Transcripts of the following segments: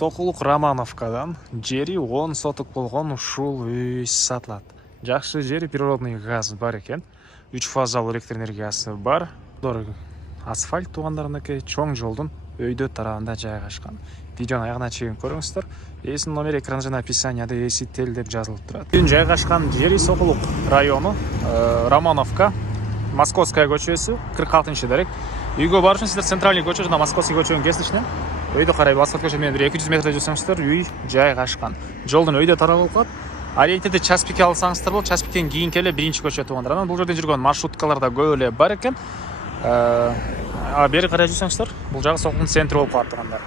Сокулук Романовкадан жери 10 соток болгон ушул үй сатылат. Жакшы жери, природный газ бар экен. 3 фазалуу электр энергиясы бар. Асфальт туугандарыныкы чоң жолдун өйдө тарабында жайгашкан. Видеону аягына чейин көрүңүздөр. Эсинин номери экран жана описанияда Эсител деп жазылып турат. Үйүн жайгашкан жери Сокулук району, Романовка, Московская көчөсү, 46-дарек. Үйгө барыш үчүн сиздер центральный көчө жана Московский көчөнүн кесишинен өйдө карай асфальт көчө менен 200 метр жүрсөңүздөр үй жайгашкан. Жолдун өйдө тарабы болуп калат. Ориентирди час пике алсаңыздар болот. Час пиктен кийин эле биринчи көчө туугандар. Анан бул жерден жүргөн маршруткалар да көп эле бар экен. Бери карай жүрсөңүздөр бул жагы Сокулуктун центри болуп калат туугандар.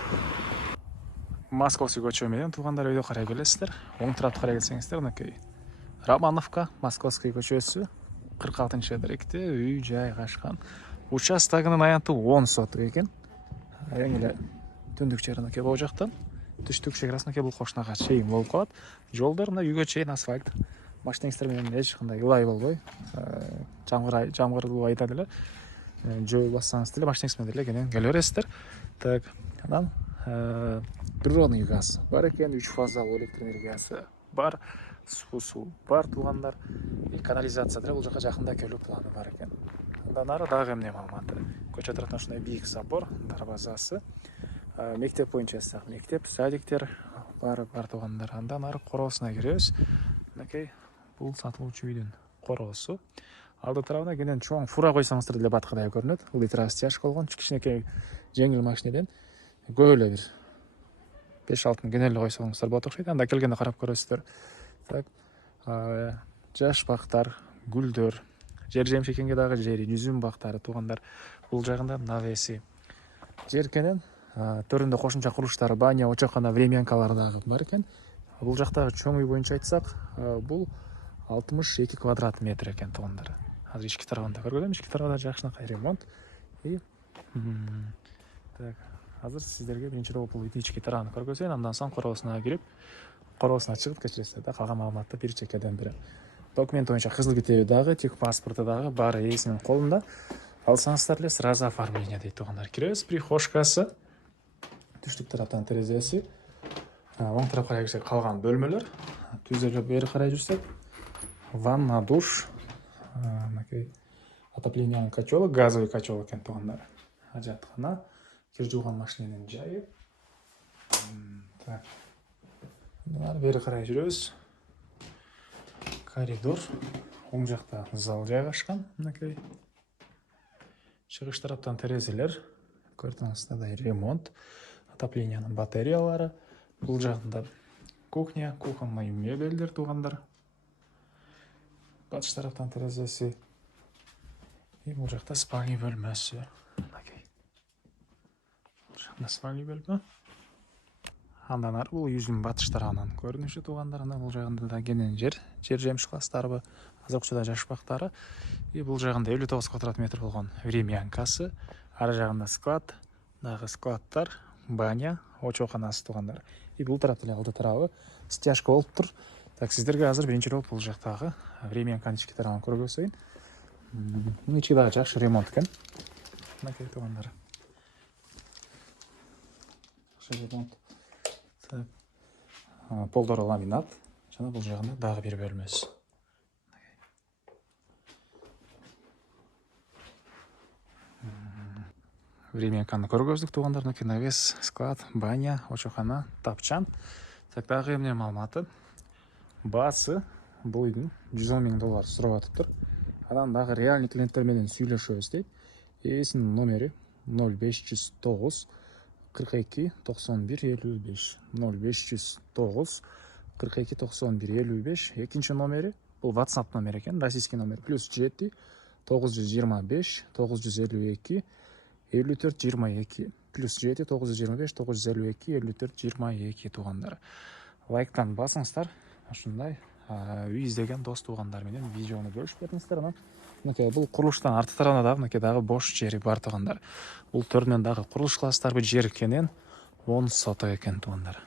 Московский көчө менен туугандар өйдө карай келесиздер. Оң тарапты карай келсеңиздер, мынакей Романовка, Московский көчөсү, 46-даректе үй жайгашкан. Участогунун аянты 10 соток экен. Эң эле түндүк жери бул жактан, түштүк чекарасына бул кошунага чейин болуп калат. Жолдор мына үйгө чейин асфальт. Машинеңиздер менен эч кандай ылай болбой, жамгырлуу айда деле жөө бассаңыз деле машинеңиз менен деле кенен келе бересиздер. Так, анан природный газ бар экен, 3 фазалуу электр энергиясы бар, суу бар туугандар. Канализация деле бул жака жакында келүү планы бар экен. Андан ары дагы эмне маалыматы? Көчө тараптан ушундай бийик забор, дарбазасы. Мектеп боюнча мектеп, садиктер бар туугандар. Андан ары короосуна киребиз. Мынакей бул сатылуучу үйдүн короосу. Алды тарабына кенен чоң фура койсоңуздар деле баткыдай көрүнөт. Литрасы жаш болгон, кичинекей жеңил машинеден көп эле бир 5-6 кенен эле койсоңуздар болот окшойт. Анда келгенде карап көрөсүздөр. Так, жаш бактар, гүлдөр, жер жемшекенге дагы жери, жүзүм бактары туугандар. Бул жагында навеси жер кенен төрүндө кошумча курулуштары, баня, очокана, времянкалары дагы бар экен. Бул жактагы чоң үй боюнча айтсак, бул 62 квадрат метр экен туугандар. Азыр ички тарабында көргөнүм, ички тарабында жакшынакай ремонт. Так, азыр сиздерге биринчи жолу бул үйдүн ички тарабын көргөзөйүн, андан соң короосуна кирип, короосуна чыгып кечиресиздер да, калган маалыматты бир чекеден берем. Документ боюнча кызыл китеби дагы, тек паспорту дагы бар ээсинин колунда. Алсаңыздар эле сразу оформление дейт туугандар. Киребиз, прихожкасы, түштүк тараптан терезеси, оң тарапка карай кирсек калган бөлмөлөр, түзөлүп бери карай жүрсөк, ванна, душ, мынакей отоплениянын котелу, газовый котел экен туугандар. Ажаткана, кир жууган машиненин жайы. Так, бери карай жүрөбүз. Коридор, оң жакта зал жайгашкан, мынакей. Чыгыш тараптан терезелер, көрдүңүздөр, ремонт, отоплениянын батареялары. Бул жагында кухня, кухонный мебелдер туугандар. Батыш тараптан терезеси. Бул жакта спальный бөлмөсү. Бул жакта спальный бөлмө. Андан ары бул үйдүн батыш тарабынан көрүнүшү туугандар. Бул жагында да кенен жер жемиш класстары, азыркы учурда жаш бактары. Бул жагында 59 квадрат метр болгон времянкасы. Ары жагында склад, дагы складдар, баня, очоканасы туугандар. Бул тарапта эле алды тарабы стяжка болуп тур. Так, сиздерге азыр биринчи жолу бул жактагы времянканын ички тарабын көргөзөйүн. Ичи дагы жакшы ремонт экен. Мынакей туугандар. Ремонт. Так, полдору ламинат. Жана бул жагында дагы бир бөлмөсү. Времянканы көргөздүк туугандар. Навес, склад, баня, очокана, тапчан. Так, дагы эмне маалыматы? Баасы бул үйдүн $110 000 сурап атыптыр. Анан дагы реальный клиенттер менен сүйлөшөбүз дейт. Эсинин номери 0509 42 91 55. 0509 42 91 55. Экинчи номери бул WhatsApp номер экен, российский номер. +7 925 952 54 22. +7 925 952 54 22 туугандар. Лайктан басыңыздар. Ушундай үй издеген дос туугандар менен видеону бөлүшүп бериңиздер. Анан мынакей бул курулуштан арты тарабында дагы мынакей дагы бош жери бар туугандар. Бул төрүнөн дагы курулуш класстарбы жер кенен 10 соток экен туугандар.